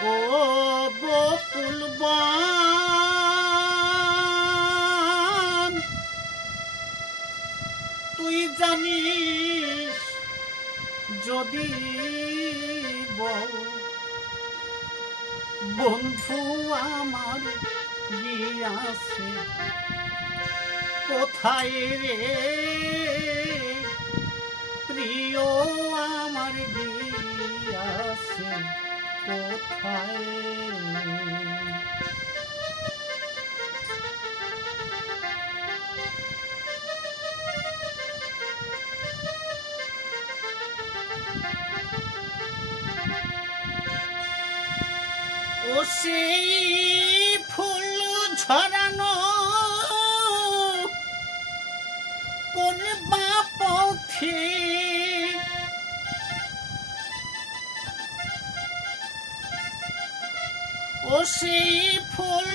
ও বকুল বন, তুই জানিস যদি বন্ধু আমার গিয়াছে কোথায় রে, প্রিয় আমার গিয়াছে কোথায়। ও সেই ফুল ঝরানো কোন বা পথে, ও সেই ফুল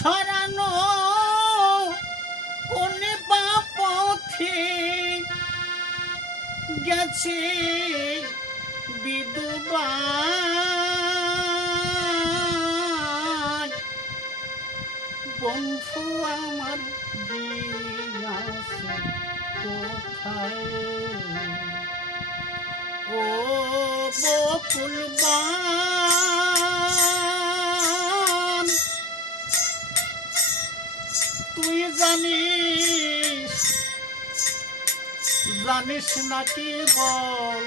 ঝরানো কোন বা পথে গেছে বিধবা, বন্ধু আমার গিয়াছে কোথায়। ও বকুল বন, তুই জানিস নাকি বল,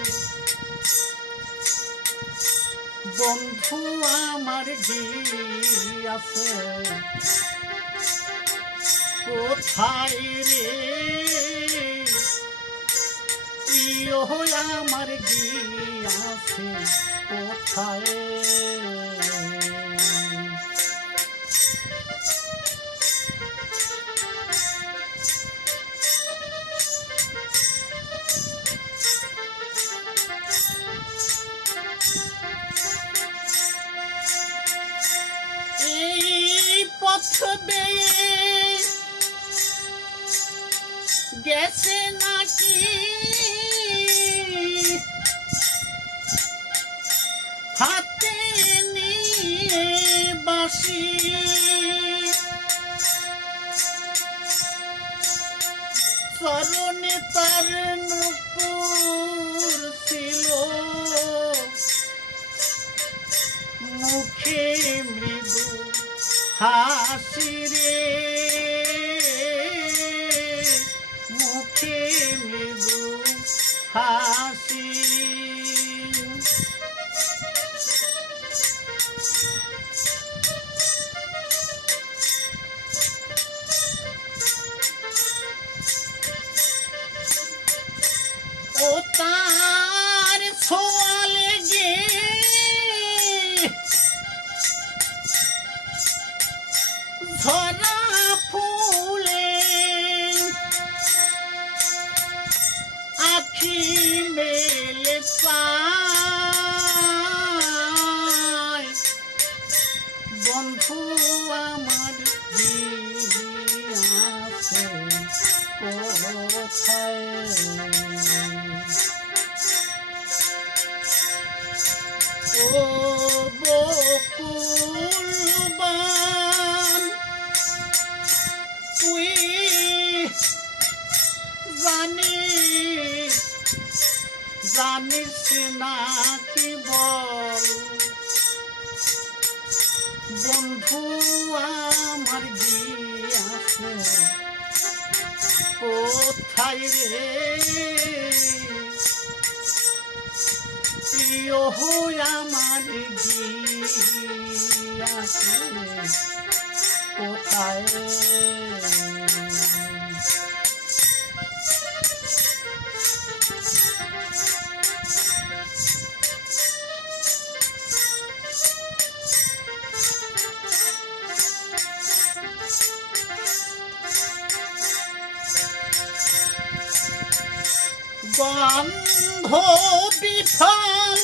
বন্ধু আমার গিয়াছে কোথায় রে, প্রিয় আমার গিয়াছে কোথায়। এই পথ বেয়ে গেছে নাকি হাতে নিয়ে বাঁশি, চরণে তার নূপুর ছিল, মুখে মৃদু হাসি রে, মুখে মৃদু হাসি। ও তার ছোঁয়ালে যে ঝরা ফুলে আখি মেলে চায়, বন্ধু আমার গিয়াছে কোথায়। ও বকুল বন, তুই জানিস নাকি বল, বন্ধু আমার গিয়াছে কোথায় রে, প্রিয় আমার গিয়াছে কোথায়। গন্ধ বিফল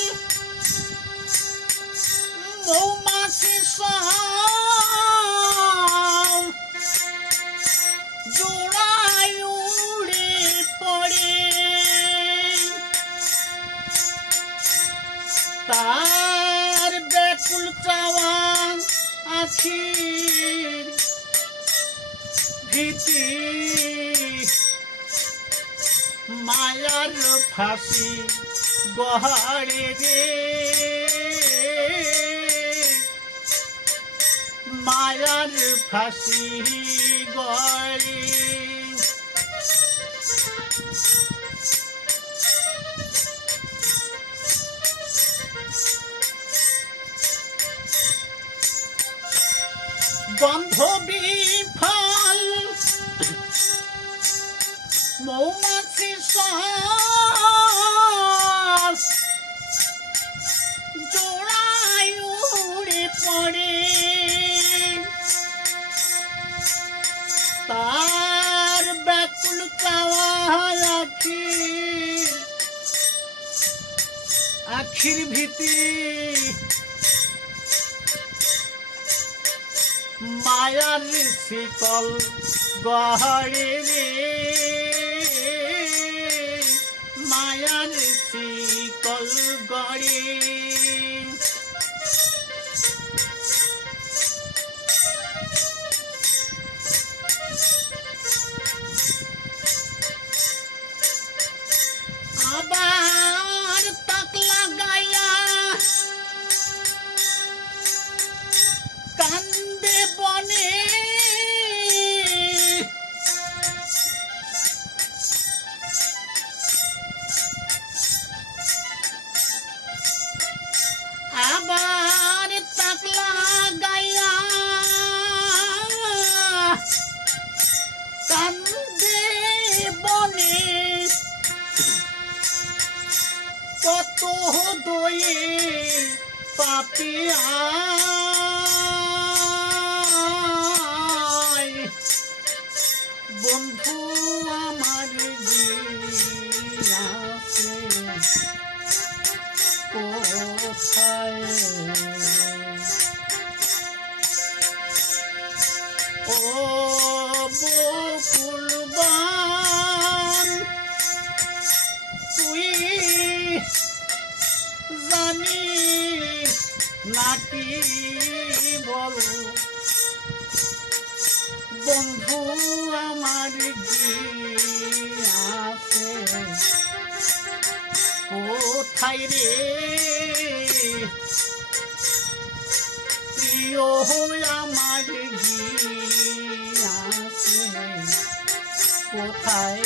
মৌমাছি জোড়ায় উড়ে পড়ে, তার ব্যাকুল আখির ভীতি মায়ার ফাঁসি গহারে রে মায়ার ফাঁসি গড়ে বন্ধ বিফল মৌমাছি শ্বাস জোড়ায় উড়ে পড়ে তার ব্যাকুল চাওয়া আখির ভীতি মায়ার শিকল গহরে রে মায়ার শিকল গড়ে আবার তাক লাগাইয়া কান্দে বনে আবার তাক লাগাইয়া কান্দে বনে কত দয়ে পাপিয়া বন্ধু আমার গিয়াছে কোথায় ও বকুলবান তুই জানিস নাকি বল বন্ধু আমার গিয়াছে কোথায় রে প্রিয় আমার গিয়াছে কোথায়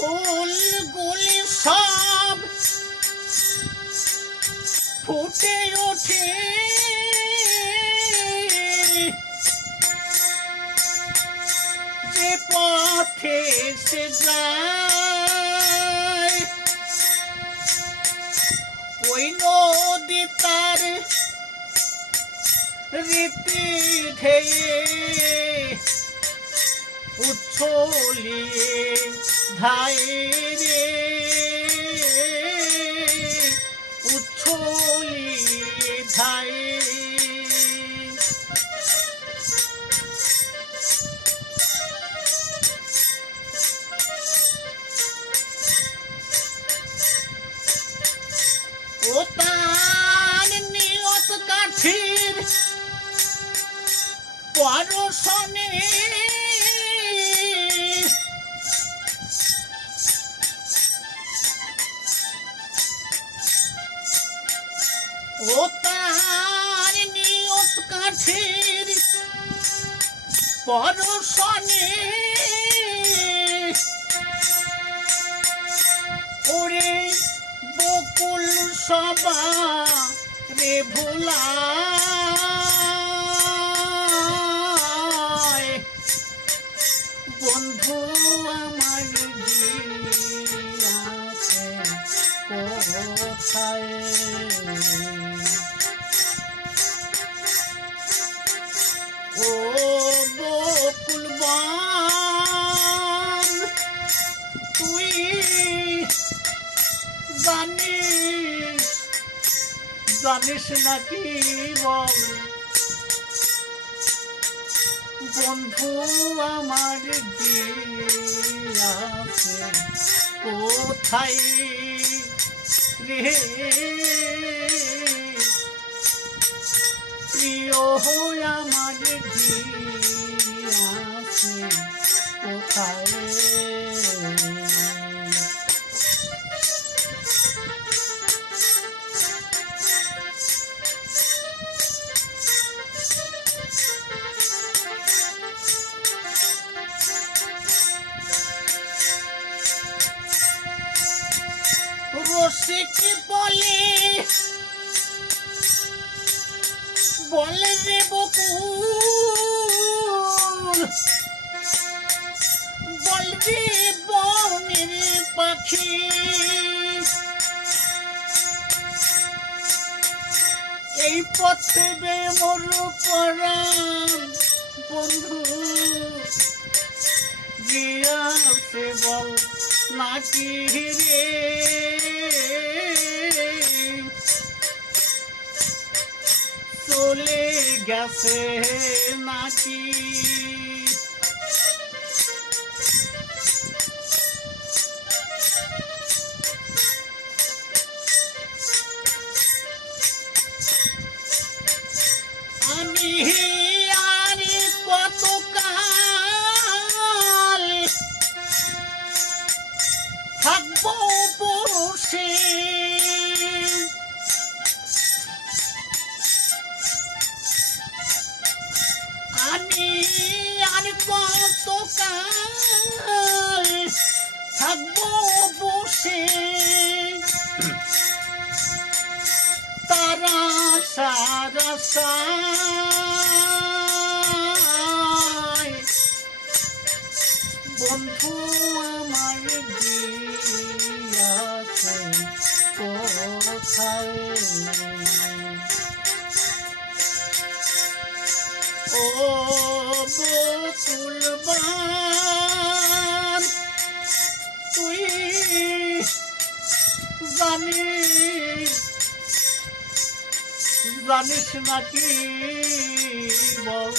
ফুলগুলি সব ফুটে ওঠে যে পথে সে যায় ওই নদী তার রীতি ধেয়ে উচ্ছলিয়ে ধায়ে রে উচ্ছলিয়ে ধায়ে ও তার নিয়ত কাঠির পরশনে ও তার নিয়ত কাঠির পরশনে ওরে বকুল সবা রে ভোলা বন্ধু আমার গিয়াছে কোথায় ও বকুলবান তুই জানিস জানিস নাকি বল বন্ধু আমার গিয়াছে কোথায় রে প্রিয় আমার গিয়াছে কোথায় রসিক বলে রে বকুল বলবি বনের পাখি এই পথে মোর পরাণ বন্ধু গিয়াছে বল নাকি রে চলে গেছে নাকি আমি আর কতকাল থাকবো বসে আমি আর কতকাল থাকবো বসে তারা সারা বন্ধু আমার গিয়াছে কোথায় ও বকুলবান তুই জানিস নাকি বল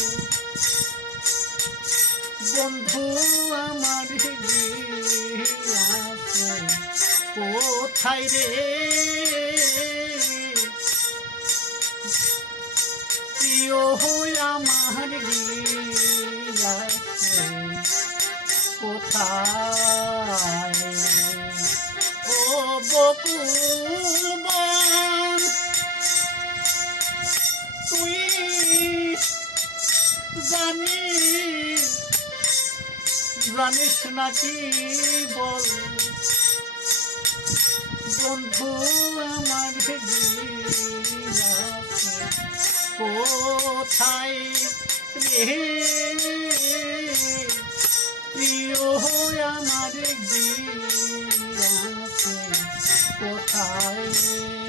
বন্ধু আমার গিয়াছে কোথায় রে প্রিয় আমার গিয়াছে কোথায় ও বকুলবান তুই জানিস নাকি বল বন্ধু আমার গিয়াছে কোথায় রে প্রিয় আমার গিয়াছে কোথায়